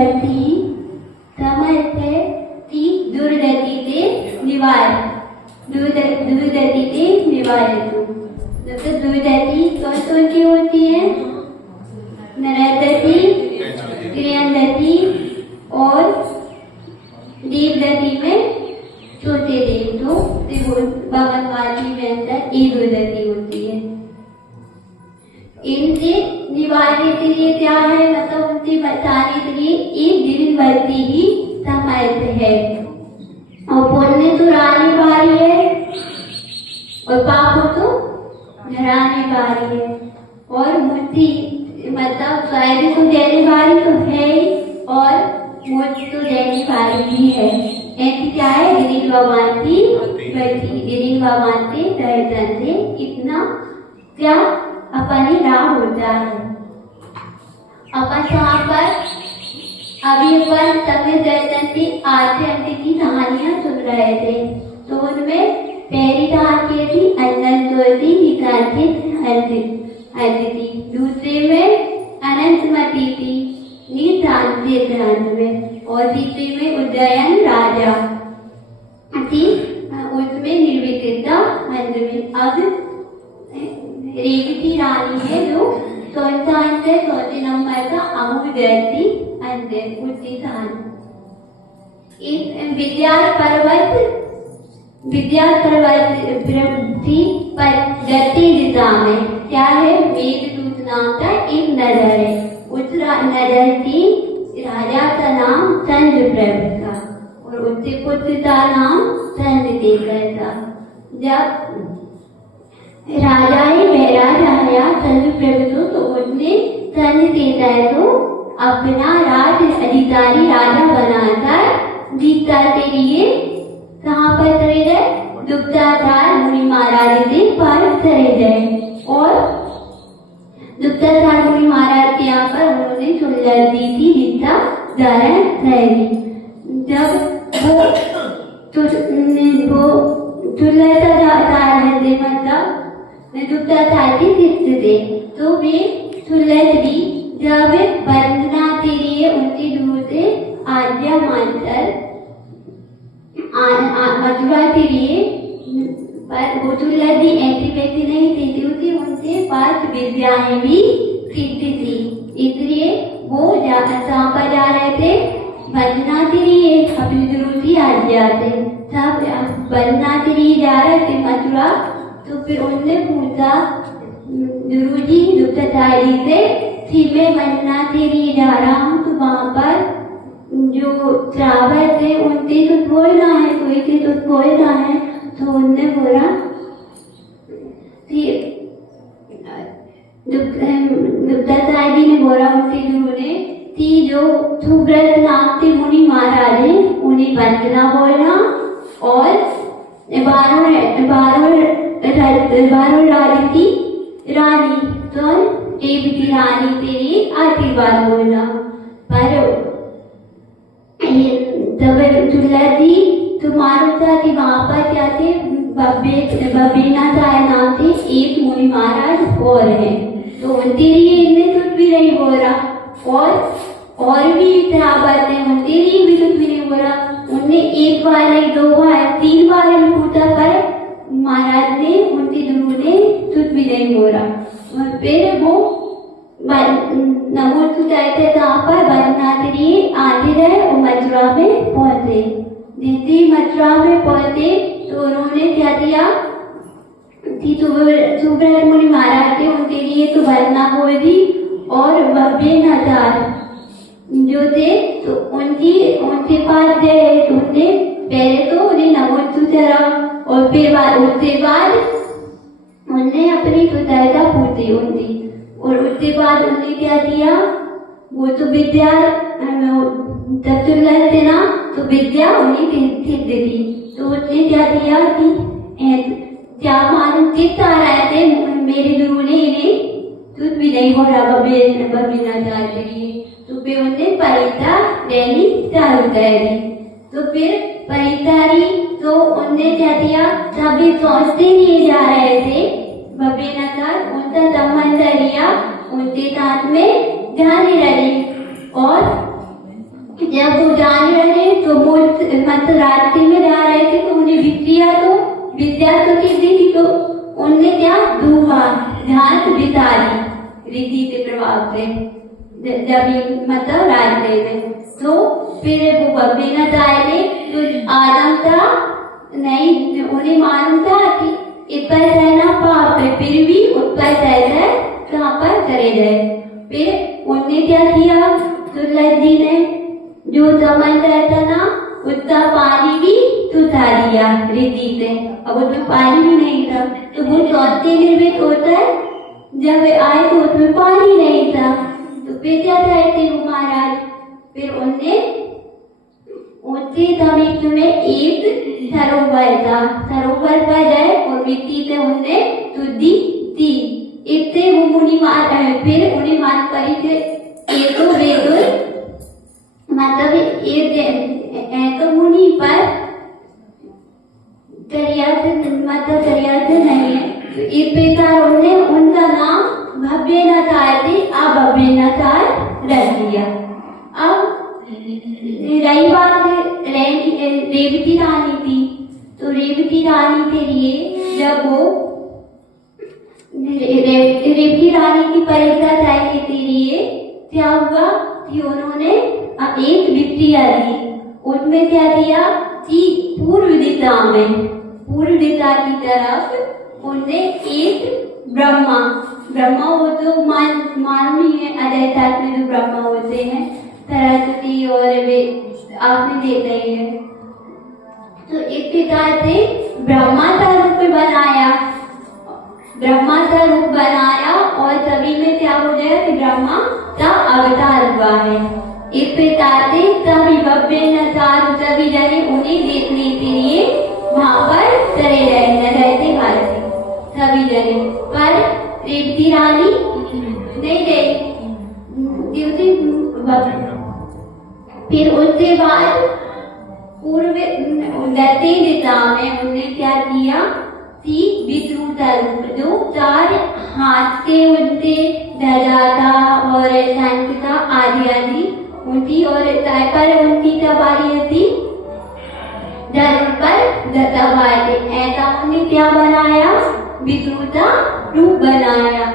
वर्ती समर्थ ती दुर्गति ते दुर्गति ते निवारतु। तो दुर्गति कौन की होती है? नरगति, क्रियागति और देवगति में छोटे देव तो भगवान में अंदर ये दुर्गति होती है। इनसे निवारने के लिए क्या है, मतलब उनसे बचाने के लिए एक दिन वर्ती ही समर्थ है। और पुण्य तो रानी वाली है और पाप तो डराने वाली है। और मुक्ति मतलब स्वर्ग तो देने वाली तो है ही और मोक्ष तो देने वाली भी है। ऐसी क्या है, गिरीश भगवान की वर्ती। गिरीश भगवान के दर्शन से कितना क्या अपनी राह होता है। अपन यहाँ पर अभी अपन समय दर्शन की आधे अंत की कहानियां सुन रहे थे। तो उनमें पहली कहानी थी अनंतवती अदिति, दूसरे में अनंतमती थी निशांति ग्रंथ में, और तीसरे में उदयन राजा थी उसमें निर्विकता मंत्र में। अब रेवती रानी है जो चौथे नंबर का अमूल्यती अंदर उसी स्थान। इस विद्या पर्वत गति दिशा में क्या है, मेघदूत नाम का एक नगर है। उस नगर की राजा का नाम चंद्रप्रभ था और उसके पुत्र का नाम चंद्रशेखर था। जब राजा ही बहराज आया चंद्रप्रभ तो उसने चंद्रशेखर को अपना राज अधिकारी राजा बनाकर दीक्षा के लिए कहाँ पर चले गए, दुग्धाचार मुनि महाराज के पास चले गए। और दुग्धाचार मुनि महाराज के यहाँ पर उन्होंने सुंदर दी थी दीक्षा धारण करी। जब वो दुग्धाचार के शिष्य थे तो वे सुलझी जब वंदना के लिए उनकी दूर से आज्ञा मानकर मथुरा के लिए, पर वो सुलझी ऐसी वैसी नहीं थी क्योंकि उनसे 5 विद्याएं भी सिद्ध थी। इसलिए वो जहाँ पर जा रहे थे वंदना के लिए अपनी गुरु की आज्ञा से सब वंदना के लिए जा रहे थे मथुरा। तो फिर उनने पूछा गुरु जी दुग्धाचार्य से कि मैं वंदना के लिए जा रहा हूँ तो वहाँ पर जो श्रावक थे उनसे तो बोलना है, कोई से तो बोलना है। तो उनने बोला दुग्धाचार्य ने बोला उनके गुरु ने कि जो सुव्रत नाम के मुनि महाराज है उन्हें वंदना बोलना और 12 रानी की रानी तो देवती रानी के लिए आशीर्वाद बोलना। पर तुलसी तुम्हारा कि वहाँ पर क्या थे, बबीनाचार्य नाम से एक मुनि महाराज और है। तो उनके लिए इनने कुछ भी नहीं बोला और भी श्रावक है उनके लिए भी कुछ भी नहीं बोला। उनने एक बार नहीं, 2 बार 3 बार पूछा पर महाराज ने उनके गुरु ने कुछ भी नहीं बोला। फिर वो नमोस्तु कहते जहाँ पर वंदना के लिए आते रहे और मथुरा में पहुंचे। जैसे मथुरा में पहुंचे तो उन्होंने क्या दिया कि सुब्रत मुनि महाराज थे उनके लिए तो वंदना बोल दी और बब्बेनाचार जो थे तो उनके पास गए तो उनने पहले तो उन्हें नमोस्तु चढ़ा और फिर उसके बाद उनने अपनी सुंदरता पूछी उनकी और उसके बाद उन्होंने क्या किया, वो तो विद्या चतुर्लभ थे ना तो विद्या उन्हें सिद्ध थी। तो उसने क्या किया कि क्या मालूम किस तरह थे मेरे गुरु ने इन्हें कुछ भी नहीं बोला बब्बेनाचार्य के लिए। तो फिर उनने परीक्षा देनी चालू कर दी। तो फिर परीक्षा ली तो उनने क्या किया, सभी सोचते लिए जा रहे थे बब्बेनाचार्य उनका संबंध लिया, उनके साथ में जाने लगे और जब वो जाने लगे तो मतलब रास्ते में जा रहे थे तो उन्हें विद्या तो दी थी, तो उनने क्या दो बार ध्यान बिता दी रिद्धि के प्रभाव से, जब ये मतलब रास्ते में। तो फिर वो बद्रीनाथ आए थे, तो आदम था नहीं, उन्हें मालूम था कि ऊपर रहना पाप है, फिर भी ऊपर चढ़कर कहाँ पर चले गए। फिर उन्हें क्या किया, दुर्लभ जी ने जो समंदर था ना उसका पानी भी सुखा दिया रिद्धि से। अब वो तो पानी भी नहीं था, तो वो चौथे निर्मित होता है, जब आए तो उसमें पानी नहीं था, तो फिर क्या चाहते वो महाराज, फिर उनने उसके समीप में एक सरोवर था, सरोवर पर गए और मिट्टी से उनने शुद्धि दी। इससे वो मुनि फिर उन्हें मान पड़ी थे एक मतलब एक मुनि पर करियात नहीं है, तो इस प्रकार उन्होंने उनका नाम भव्यनाचार्य थे, भव्यनाचार्य रख दिया। अब रही बात रेवती रानी थी, तो रेवती रानी के लिए जब वो रेवती रानी की परीक्षा चाहिए के लिए क्या हुआ कि उन्होंने एक विक्रिया दी, उसमें क्या दिया कि पूर्व दिशा की तरफ उनने एक ब्रह्मा वो तो मालूम ही है, अजय शास्त्र में जो ब्रह्मा होते हैं सरस्वती और वे आपने देखा ही है, तो एक प्रकार से ब्रह्मा का रूप बनाया और सभी में क्या हो गया कि ब्रह्मा का अवतार हुआ है। इस प्रकार से सभी सभी जने उन्हें देखने के लिए वहाँ पर चले रहते भारती सभी जने, पर रेवती रानी नहीं गई। फिर उसके बाद पूर्व दक्षिण दिशा में उन्होंने क्या किया कि विद्रुता रूप जो 4 हाथ से उनसे ध्वजा था और शंख था आदि उनकी, और पर उनकी सवारी थी धर्म पर सवारी। ऐसा उन्होंने क्या बनाया, विद्रुता रूप बनाया।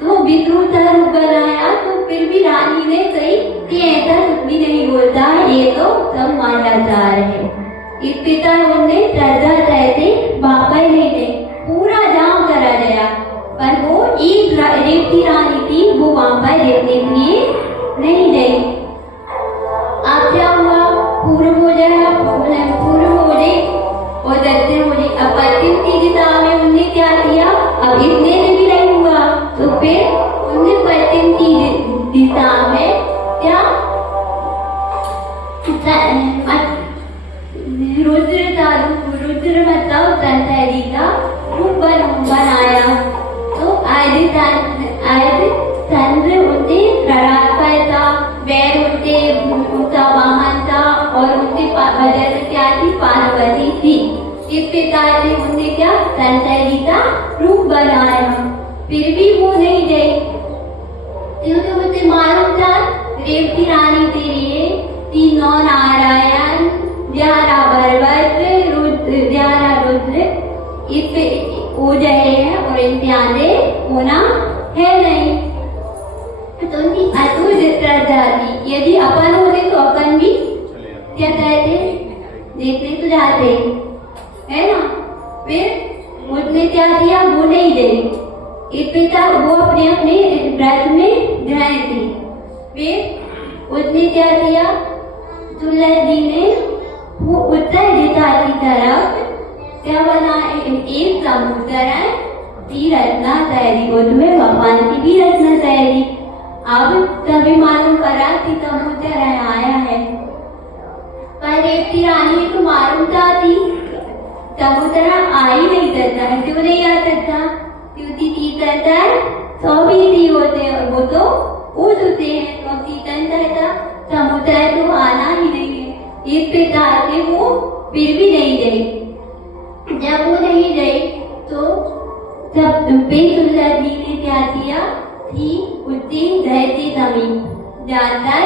तो विद्रुता रूप बनाया तो फिर भी रानी ने कही कि ऐसा कुछ भी नहीं होता, ये तो सब मायाचार है। इस पिता उन्होंने श्रद्धा कहते वापस ले गए, पूरा जाम करा गया, पर वो एक रेवती रानी थी, वो वापस देखने के लिए नहीं गई। अब क्या हुआ, पूर्व हो गए और दक्षिण हो गए। अब पश्चिम की दिशा में उन्होंने क्या किया, अब इतने से भी नहीं हुआ, तो फिर उन्होंने पश्चिम की दिशा में क्या रुद्र मतलब संतरी का रूप बनाया। तो चंद्र उनके प्रणाम करता, वैर उनका वाहन था और उनके वजह से क्या थी, पार्वती थी। इस प्रकार से उन्होंने क्या संतरी का रूप बनाया, फिर भी वो नहीं गई, क्योंकि मुझे मालूम था रेवती रानी के लिए 3 नारायण 11 रुद्र इस पे हो जाए हैं और इम्तियाजे होना है नहीं। तो उनकी अतुल श्रद्धा थी, यदि अपन होते तो अपन भी क्या कहते, देखने तो जाते है ना। फिर उसने क्या किया, वो नहीं गई, इस पिता वो अपने व्रत में ध्यान थी। फिर उसने क्या किया, दुर्लभ जी ने वो उत्तर दिशा की तरफ क्या बनाया, एक समुद्र है की रचना तैयारी, उसमें भगवान की भी रचना तैयारी। अब तभी मालूम पड़ा कि समुद्र आया है, पर रेवती रानी को मालूम था कि समुद्र आ ही नहीं सकता है। क्यों नहीं आ सकता, क्योंकि तीर्थंकर 100 भी होते हैं, वो तो ऊँच होते हैं, तो तीर्थंकर का समुद्र तो आना ही नहीं है। इस प्रकार से वो फिर भी नहीं गई। जब वो नहीं गई तो जब दुर्लभ जी ने क्या किया कि उसके घर के समीप जाकर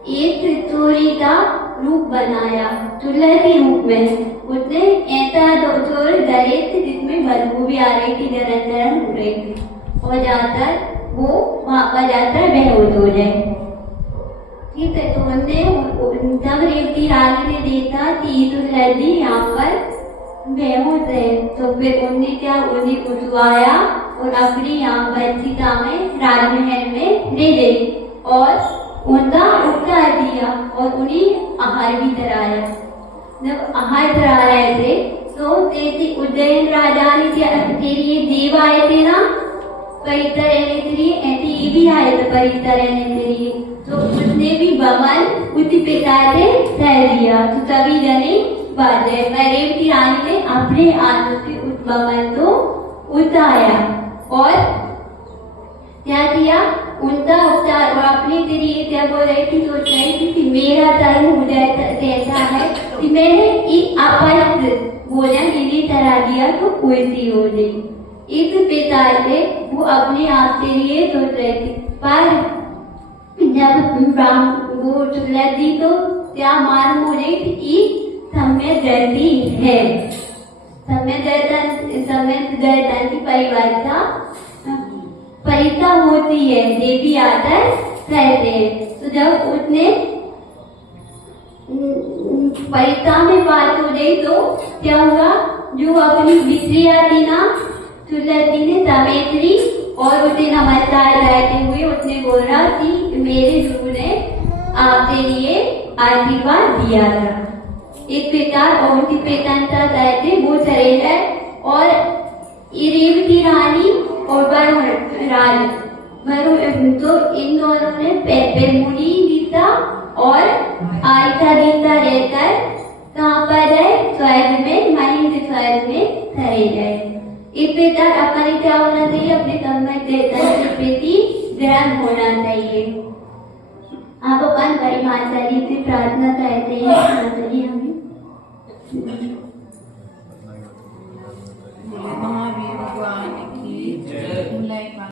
एक त्रिचोरी का रूप बनाया, तुलसी रूप में। उसने ऐसा त्रिचोर धरे थे जिसमें बदबू भी आ रही थी, गरम गरम हो रही थी, और जाकर वो वहां पर जाकर बेहोश हो जाए। ठीक है, तो उनने जब रेवती रानी ने देखा कि तुलसी यहाँ पर बेहोश है, तो फिर उन्हें क्या, उन्हें उठवाया और अपनी यहाँ पर सीता में राजमहल में ले गई और उनका उपचार दिया और उन्हें आहार भी कराया। जब आहार करा रहे थे तो तेजी उज्जैन राजा ने तेरी ये देव आए थे ना परीक्षा रहने के लिए, ऐसे ये भी आए थे परीक्षा रहने के लिए, तो उसने भी बमन उसी पिता से सह दिया। तो सभी जने बाजे रेवती रानी ने अपने हाथों से उस बमन को उठाया और क्या किया, उनका उपचार। और अपने तरीके क्या बोल रही थी, सोच रही थी कि मेरा धर्म हो ऐसा है कि मैंने एक अपरित भोजन इन्हीं तरह दिया तो उल्टी हो गई। इस प्रकार से वो अपने आप के लिए सोच रही थी, पर जब वो तुलसी तो क्या मालूम हो रही थी कि समय जल्दी है, समय दर्शन की परीक्षा होती है, देवी आकर कहते हैं। तो जब उसने परीक्षा में बात हो गई तो क्या हुआ, जो अपनी बिटिया थी ना तुलसी ने समेत ली और उसे नमस्कार करते हुए उसने बोला कि मेरे गुरु ने आपके लिए आशीर्वाद दिया था। एक प्रकार और उनकी प्रशंसा करते वो चले गए और रेवती रानी और वरुण तो इन दोनों ने मुनि गीता और आयता गीता रहकर कहाँ पर गए, स्वर्ग में, महेंद्र स्वर्ग में ठहरे गए। इस प्रकार अपने क्या होना चाहिए, अपने समय के प्रति ग्रहण होना चाहिए। आप अपन बड़ी माता जी से प्रार्थना करते हैं, माता जी हमें महावीर भगवान की जय।